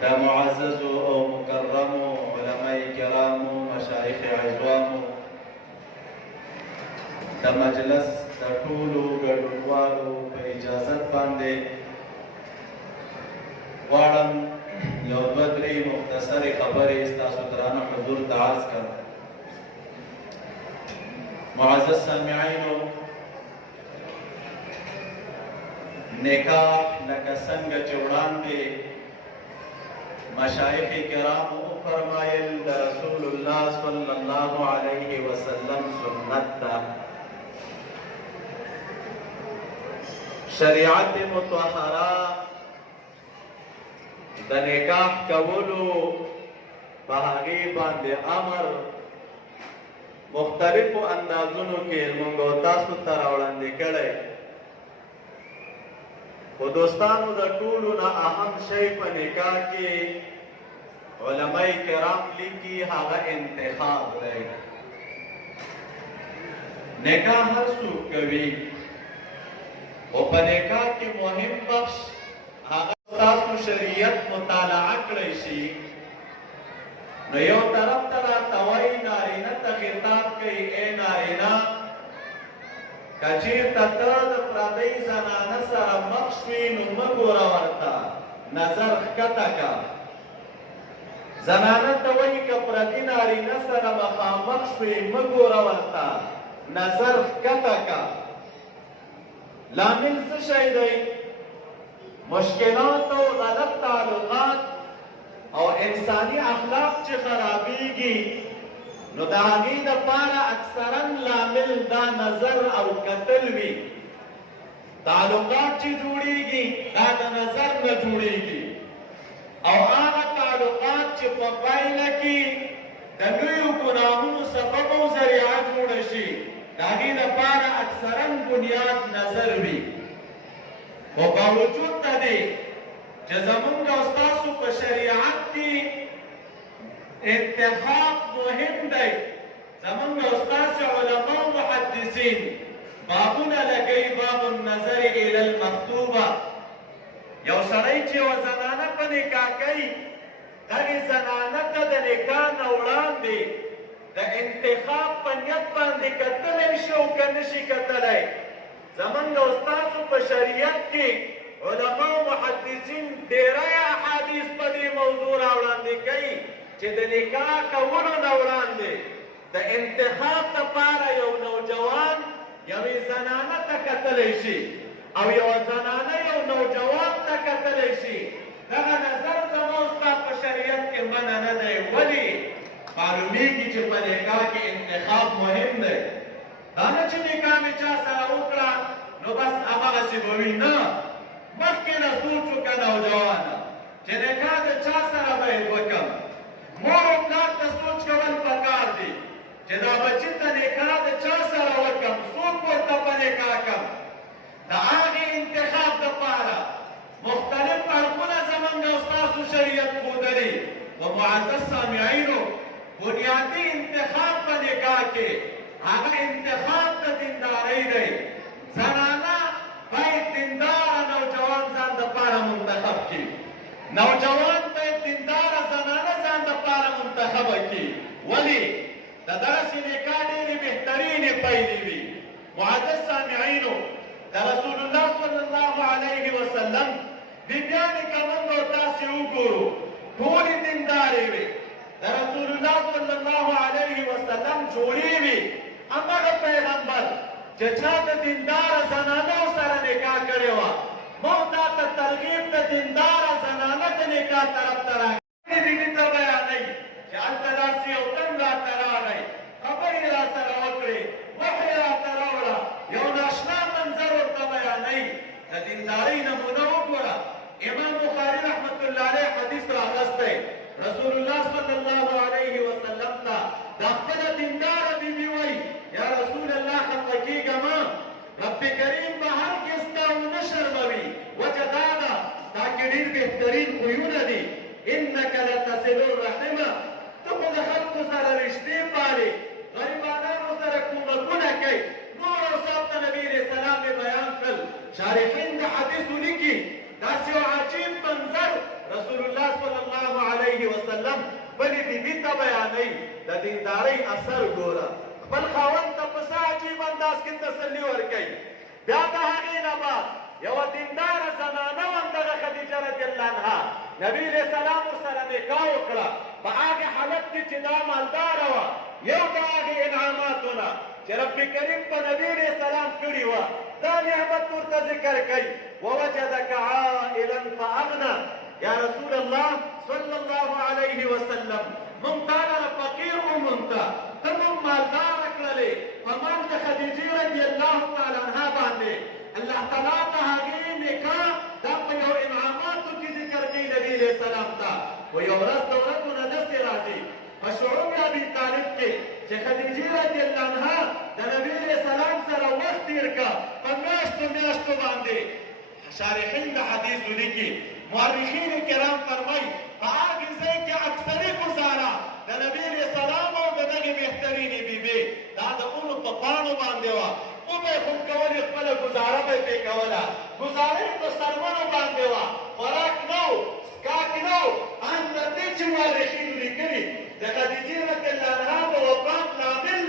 دا معزز او مکرم علماء کرام مشایخ عظام دا مجلس دا ټولو ګډونوالو په اجازت باندې غواړم یو دوه درې مختصرې خبرې ستاسو درانه حضور ته عرض کړم. معزز سامعینو، نکاح لکه څنګه چې وړاندې مشایخ کرامو فرمایل د رسول الله صلی الله علیه وسلم سنت ده. شریعت مطهره د نکاح کولو په هغې باندې امر مختلفو اندازونو کې موږ تاسو ته راوړاندې کړی، خو دوستانو د ټولو نه اهم شی په نکاح کې علماء کرام لیکي هغه انتخاب دی. نکاح هر څوک کوي، او په نکاح کې مهم بخش هغه تاسو شریعت مطالعه کړی شي. نو یو طرف ته راته وایي نارینه ته خطاب کوي، ای نارینه که چېرته ته د پردۍ زنانه سره مخ شوې نو مه ګوره ورته، نظر ښکته که. زنانه ته وایي که پردي نارینه سره مخامخ شوې مه ګوره ورته، نظر ښکته که. لامل څه شی دی؟ مشکلات او غلط تعلقات او انساني اخلاق چې خرابېږي، نو د هغې دپاره اکثرا لامل دا نظر او کتل وي. تعلقات چې جوړېږي دا د نظر نه جوړېږي، او هغه تعلقات چې په پایله کې د لویو ګناهونو سبب او ذریعه جوړه شي، د هغې دپاره اکثرا بنیاد نظر وي. خو باوجود د دې چې زمونږ او ستاسو په شریعت کې انتخاب مهم دی، زمونږ او ستاسو علما او محدثین بابونه لګوي، باب النظر الی المکتوبه. یو سړی چې یوه زنانه په نکاح کوي، دغې زنانه ته د نکاح نه وړاندې د انتخاب په نیت باندې کتلی شي او که نشي کتلی. زمونږ او ستاسو په شریعت کې علما او محدثین ډېری احادیث په دې موضوع راوړاندې کوي چې د نکاح کولو نه وړاندې د انتخاب دپاره یو نوجوان یوې زنانه ته کتلی شي، او یوه زنانه یو نوجوان ته کتلی شي. دغه نظر زما او ستا په شریعت کې منع نه دی. ولې؟ معلومیږي چې په نکاح کې انتخاب مهم دی. دا نه چې نکاح مې چا سره وکړه نو بس هماغسې به وي. نه، مخکې نه سوچ وکړه نوجوانه چې نکاح د چا سره باید وکړم. مور او پلار ته سوچ کول پکار دي چې دا بچي ته نکاح د چا سره وکړم، څوک ورته په نکاح کړم. د هغې انتخاب دپاره مختلف اړخونه زمونږ او ستاسو شریعت ښودلي. نو معزز سامعینو، بنیادي انتخاب په نکاح کې هغه انتخاب د دیندارۍ دی. زنانه باید دینداره نوجوان ځان دپاره منتخب کړي، نوجوان باید دینداره زنانه ځان دپاره منتخبه کړي. ولې؟ د داسې نکاح ډېرې بهترینې پایلې وي. معزز سامعینو، د رسول الله صلی الله علیه وسلم بیبیانې که موږ او تاسې وګورو ټولې دیندارې وې. د رسول الله صلی الله علیه وسلم جوړې وې. همغه پیغمبر چې چا د دینداره زنانو سره نکاح کړې وه، موږ تا ته ترغیب د دینداره زنانه د نکاح طرف ته راکړې. بیبي ته بیانوي چې هلته داسې یو تن راته راغی، خبرې را سره وکړې، وحی راته راوړه، یو ناشنا منظر ورته بیانوي. د دیندارۍ نمونه وګوره. امام بخاري رحمت الله علیه حدیث راغستی، رسول الله صلی الله علیه وسلم ته دا خپله دینداره بیبي وایي یا رسول الله خفه کېږمه، رب کریم به هرګز تا ونه شرموي. وجه دا ده تا کې ډېر بهترین خویونه دي. انک لتصل الرحمه، ته خو د خلکو سره رشتې پالې، غریبانانو سره کومکونه کوي. نور اوصاف ته نبي علیه السلام یې بیان کړل. شارحین د حدیثو لیکي داسې یو عجیب منظر رسول الله صلی الله ته بیانوي د دیندارۍ اثر ګوره خپل خاوند ته په څه عجیب انداز کې تسلي ورکوي بیا د هغې نه بعد یوه دینداره زنانه هم دغه خدیجه رضی الله عنها نبي علیه السلام ورسره نکاح وکړه په هغې حالت کې چې دا مالداره وه یو د هغې انعاماتونه چې رب کریم په نبي علیه السلام کړي وه دا نعمت ورته ذکر کوي ووجدک عائلا فاغنى یا رسول الله صلی الله علیه وسلم موږ تا لره فقیر ومونته ته موږ مالداره کړلې په مال د خدیجې رضی الله تعالی عنها باندې الله تعالی ته هغې نکاح دا په یو انعاماتو کې ذکر کوي نبي علیه السلام ته و یو ورځ د ورځو نه داسې راځي په شعوب ابي طالب کې چې خدیجې رضی الله عنها د نبي علیه السلام سره وخت تېر کړه په میاشتو باندې شارحین د حدیثو لیکي مورخین کرام فرمایي په هغې ځای کې اکثري ګزاره د نبي علیه السلام او د دغې بهترینې بیبې دا د اونو په پاڼو باندې وه به یې خوب کولې خپله ګزاره به یې پرې کوله ګزاره یې په څرمنو باندې وه خوراک نه و څښاک نه و ان د دې چې مورخینو لیکلي د خدیجې رضی الله عنها د وفات لامل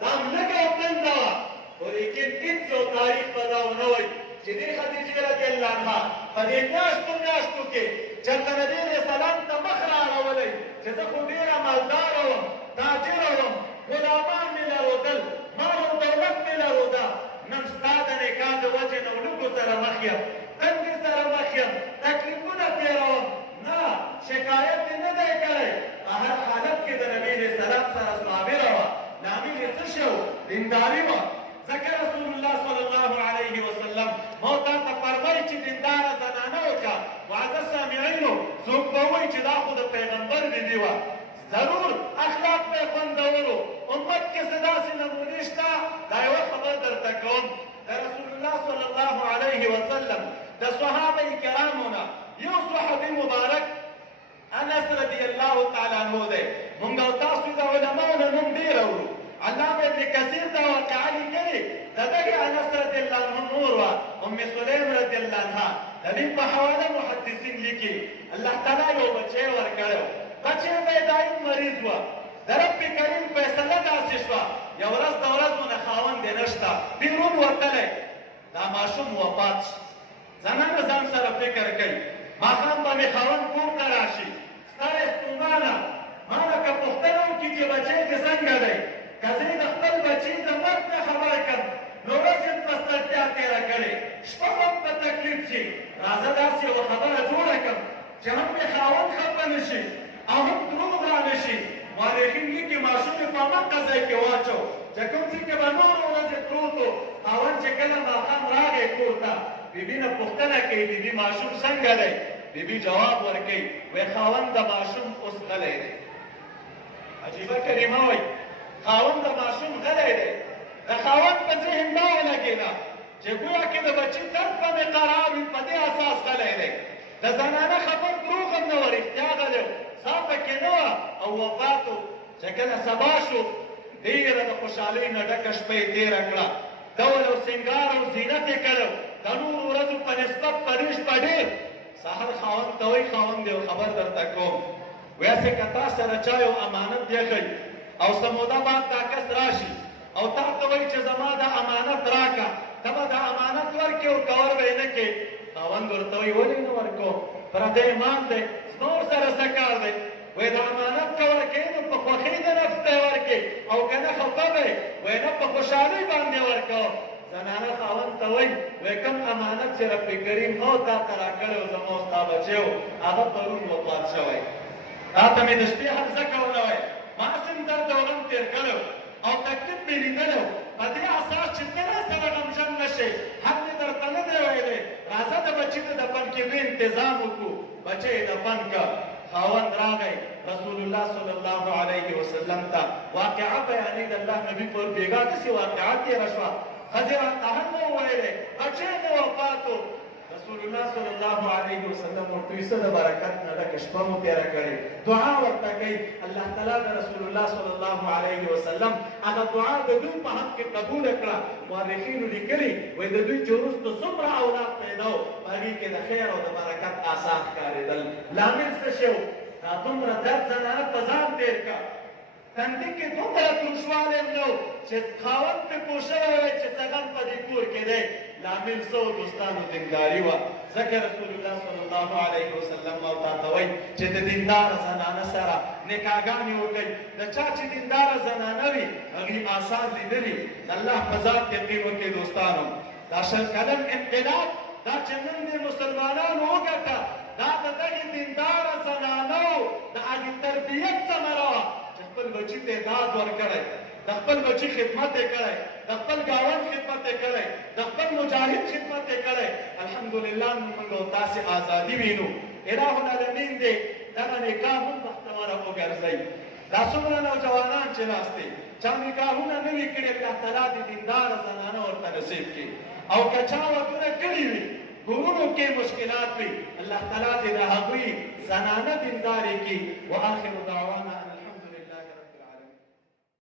دا هم لږه او تنده وه خو لیکن هېڅ یو تاریخ به دا ونه وایي چې دې خدیجې رضی الله عنها په دې میاشتو کې چېرته نبي علیه السلام ته مخ رااړولی چې زه خو ډېره مالداره وم تاجره وم غلامان مې لرودل مال او دولت مې لروده نن ستا د نکاح د وجې نه ولږو سره مخ یم تندې سره مخ یم تکلیفونه تېروم نه شکایت یې نه دی کړی په هر حالت کې د نبي علیه السلام سره صابره وه لامل یې څه شی و دینداري وه ځکه رسول الله صلی الله علیه وسلم ما تا ته فرمایي چې دینداره زنانه وکړه معزز سامعینو څوک به وایي چې دا خو د پیغمبر بیبي وه ضرور اخلاق به یې خوندور و امت کې څه داسې نمونې شته دا یوه خبر درته کوم د رسول الله صلی الله علیه وسلم د صحابه کرامو نه یو صحابي مبارک انس رضی الله تعالی عنه دی موږ او تاسو د علماو نه نوم ډېر اورو علامه ابن کثیر دا واقعه لیکلې د دغې انس رضی الله عنه مور وه ام سلیم رضی الله عنها د دې په حواله محدثین لیکي الله تعالی یو بچی ورکړی بچی به یې دایم مریض وه د رب کریم فیصله داسې شوه یو ورځ د ورځو نه خاوند یې نشته بیرون وتلی دا ماشوم وفات شي زنانه ځان سره فکر کوي ماښام به مې خاوند کور ته راشي ستړی ستومانه ما به که پوښتنه وکړي چې بچی دې څنګه دی که زه د خپل بچي د مرګ نه خبر کړم نو ورځ یې په ستړیا تېره کړې شپه به په تکلیف شي راځه داسې یوه خبره جوړه کړم چې هم مې خاوند خفه نه شي او هم دروغ را نه شي مورخین لیکي ماشوم یې په هماغه ځای کې واچو چې کوم ځای کې به نورې ورځې پروت و خاوند چې کله ماښام راغی کور ته بیبي نه پوښتنه کوي بیبي ماشوم څنګه دی بیبي جواب ورکوي وایي خاوند د ماشوم اوس غلی دی عجیبه کلمه وایي خاوند د ماشوم غلی دی د خاوند په ذهن دا ولګېده چې ګویا کې د بچي درد به مې قرار وي په دې اساس غلی دی د زنانه خبر دروغ هم نه و رښتیا غلی و سا پکې نه وه او وفات و چې کله سبا شو ډېره د خوشحالۍ نه ډکه شپه یې تېره کړه ډول او سینګار او زینت یې کړی د نورو ورځو په نسبت په دې شپه ډېر سهار خاوند ته وایي خاوند یو خبر درته کوم ویسې که تا سره چا یو امانت یخی او څه موده بعد دا کس راشي او تا ته وایي چې زما د امانت راکړه ته به د امانت ورکړې او که ور به یې نه کړې خاوند ورته وایي ولې نه ورکوم پردی مال دی زما ورسره څه کار دی وایي د امانت که ورکوې نو په خوښۍ د نفس ته یې ورکړې او که نه خفه به یې وایي نه په خوشحالۍ باندې ورکوم زنانه خاوند ته وایي وایي کوم امانت چې رب کریم او تا ته راکړی و زما او ستا بچی و هغه پرون وفات شوی تا ته مې د شپې هم ځکه ونه وایي ما سم درد او غم تېر کړی او تکلیف مې لیدلی و په دې اساس چې ته راسره غمجن نه شې حق مې درته نه دی ویلی راځه د بچي د دفن کېدو انتظام وکړو بچی یې دفن که خاوند راغی رسول الله صلی الله علیه وسلم ته واقعه بیانې د الله نبي پر بېګا داسې واقعه تېره شوه ښځې راته هم نه وویلی بچی مې وفات و رسول الله صلی الله علیه وسلم ورته وایي څه د برکت نه ډکه شپه مو تېره کړې دعا ورته کوي الله تعالی د رسول الله صلی الله علیه وسلم هغه دعا د دوی په حق کې قبوله کړه مورخینو لیکلي وایي د دوی چې وروسته څومره اولاد پیدا و په هغې کې د خیر او د برکت آثار ښکارېدل لامل څه شی و دا دومره درد زنانه په ځان تېر کا تندي کې دومره تروشوالی هم نه و چې خاوند پرې پوه شوی وی چې څه غم په دې کور کې دی لامل څه و دوستانو دینداري وه ځکه رسول الله صلی الله علیه وسلم او تاته وایي چې د دینداره زنانه سره نکاحګانې وکړئ د چا چې دینداره زنانه وي هغې آثار لیدلي د الله په ذات یقین وکړئ دوستانو دا شل کلن انقلاب دا چې نن دې مسلمانانو وګټه دا د دغې دینداره زنانو د هغې تربیت ثمره وه چې خپل بچي ته داد ورکړی د خپل بچي خدمت یې کړی د خپل ګاونډ خدمت یې کړی د خپل مجاهد خدمت یې کړی الحمدلله موږ او تاسې ازادي وینو اله العالمین دې دغه نکاح هم بختوره وګرځوي دا څومره نوجوانان چې ناست دي چا نکاحونه نه وي کړي الله تعالی دې دینداره زنانه ورته نصیب کړي او که چا ودونه کړي وي کورونو کې مشکلات وي الله تعالی دې د هغوی زنانه دیندارې کړي واخر دعوانا